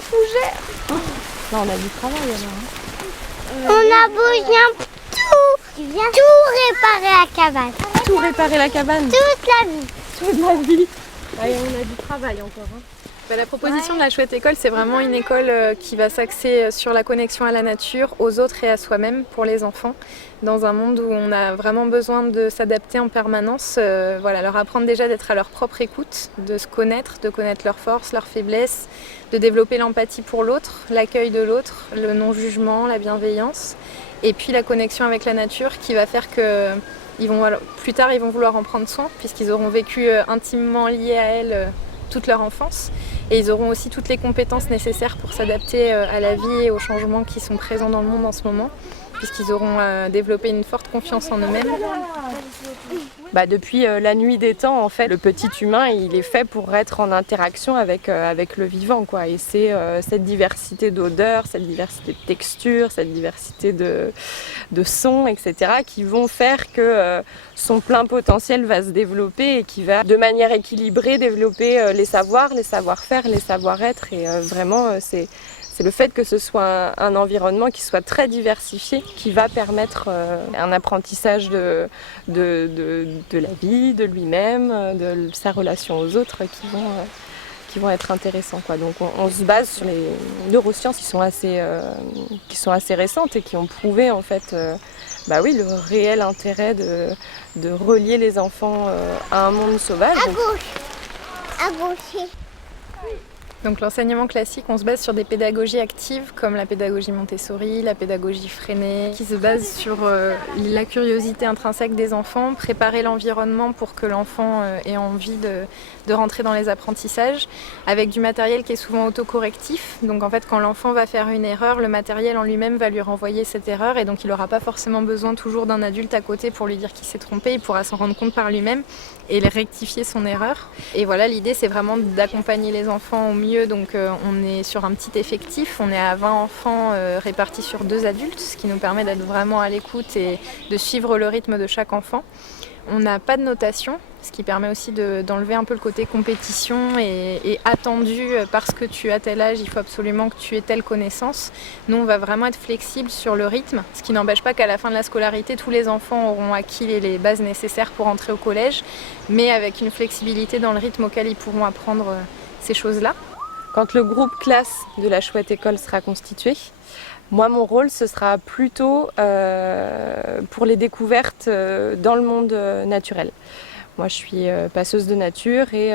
fougère. Là, on a du travail alors. On a besoin de tout réparer la cabane. Tout réparer la cabane. Toute la vie. Toute la vie. Ouais, on a du travail encore. La proposition de la Chouette École, c'est vraiment une école qui va s'axer sur la connexion à la nature, aux autres et à soi-même pour les enfants. Dans un monde où on a vraiment besoin de s'adapter en permanence, leur apprendre déjà d'être à leur propre écoute, de se connaître, de connaître leurs forces, leurs faiblesses, de développer l'empathie pour l'autre, l'accueil de l'autre, le non-jugement, la bienveillance. Et puis la connexion avec la nature qui va faire que plus tard, ils vont vouloir en prendre soin puisqu'ils auront vécu intimement liés à elle toute leur enfance. Et ils auront aussi toutes les compétences nécessaires pour s'adapter à la vie et aux changements qui sont présents dans le monde en ce moment, puisqu'ils auront développé une forte confiance en eux-mêmes. Depuis la nuit des temps, en fait, le petit humain, il est fait pour être en interaction avec le vivant, quoi. Et c'est cette diversité d'odeurs, cette diversité de textures, cette diversité de sons, etc., qui vont faire que son plein potentiel va se développer et qui va, de manière équilibrée, développer les savoirs, les savoir-faire, les savoir-être. Et vraiment, c'est le fait que ce soit un environnement qui soit très diversifié qui va permettre un apprentissage de la vie, de lui-même, de sa relation aux autres qui vont être intéressants, quoi. Donc on se base sur les neurosciences qui sont assez récentes et qui ont prouvé en fait le réel intérêt de relier les enfants à un monde sauvage. À gauche. Donc l'enseignement classique, on se base sur des pédagogies actives comme la pédagogie Montessori, la pédagogie freinée, qui se base sur la curiosité intrinsèque des enfants, préparer l'environnement pour que l'enfant ait envie de rentrer dans les apprentissages, avec du matériel qui est souvent autocorrectif. Donc en fait, quand l'enfant va faire une erreur, le matériel en lui-même va lui renvoyer cette erreur et donc il n'aura pas forcément besoin toujours d'un adulte à côté pour lui dire qu'il s'est trompé, il pourra s'en rendre compte par lui-même et rectifier son erreur. Et voilà, l'idée c'est vraiment d'accompagner les enfants au mieux. Donc on est sur un petit effectif, on est à 20 enfants répartis sur 2 adultes, ce qui nous permet d'être vraiment à l'écoute et de suivre le rythme de chaque enfant. On n'a pas de notation, ce qui permet aussi d'enlever un peu le côté compétition et attendu parce que tu as tel âge, il faut absolument que tu aies telle connaissance. Nous, on va vraiment être flexible sur le rythme, ce qui n'empêche pas qu'à la fin de la scolarité, tous les enfants auront acquis les bases nécessaires pour entrer au collège, mais avec une flexibilité dans le rythme auquel ils pourront apprendre ces choses-là. Quand le groupe classe de la Chouette École sera constitué, moi, mon rôle, ce sera plutôt pour les découvertes dans le monde naturel. Moi, je suis passeuse de nature et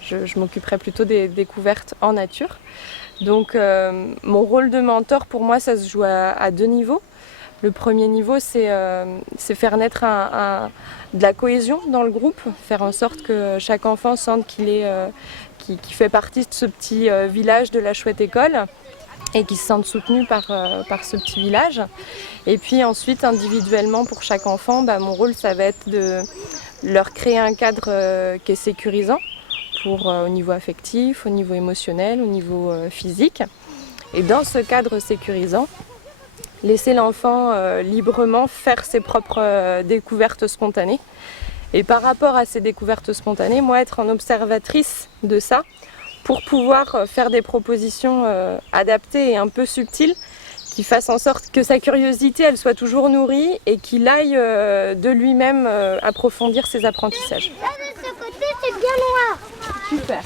je m'occuperai plutôt des découvertes en nature. Donc, mon rôle de mentor, pour moi, ça se joue à 2 niveaux. Le premier niveau, c'est faire naître de la cohésion dans le groupe, faire en sorte que chaque enfant sente qu'il fait partie de ce petit village de la Chouette École et qui se sentent soutenus par ce petit village. Et puis ensuite, individuellement, pour chaque enfant, mon rôle, ça va être de leur créer un cadre qui est sécurisant au niveau affectif, au niveau émotionnel, au niveau physique. Et dans ce cadre sécurisant, laisser l'enfant librement faire ses propres découvertes spontanées. Et par rapport à ces découvertes spontanées, moi, être en observatrice de ça, pour pouvoir faire des propositions adaptées et un peu subtiles qui fassent en sorte que sa curiosité elle soit toujours nourrie et qu'il aille de lui-même approfondir ses apprentissages. Là, de ce côté, c'est bien noir. Super.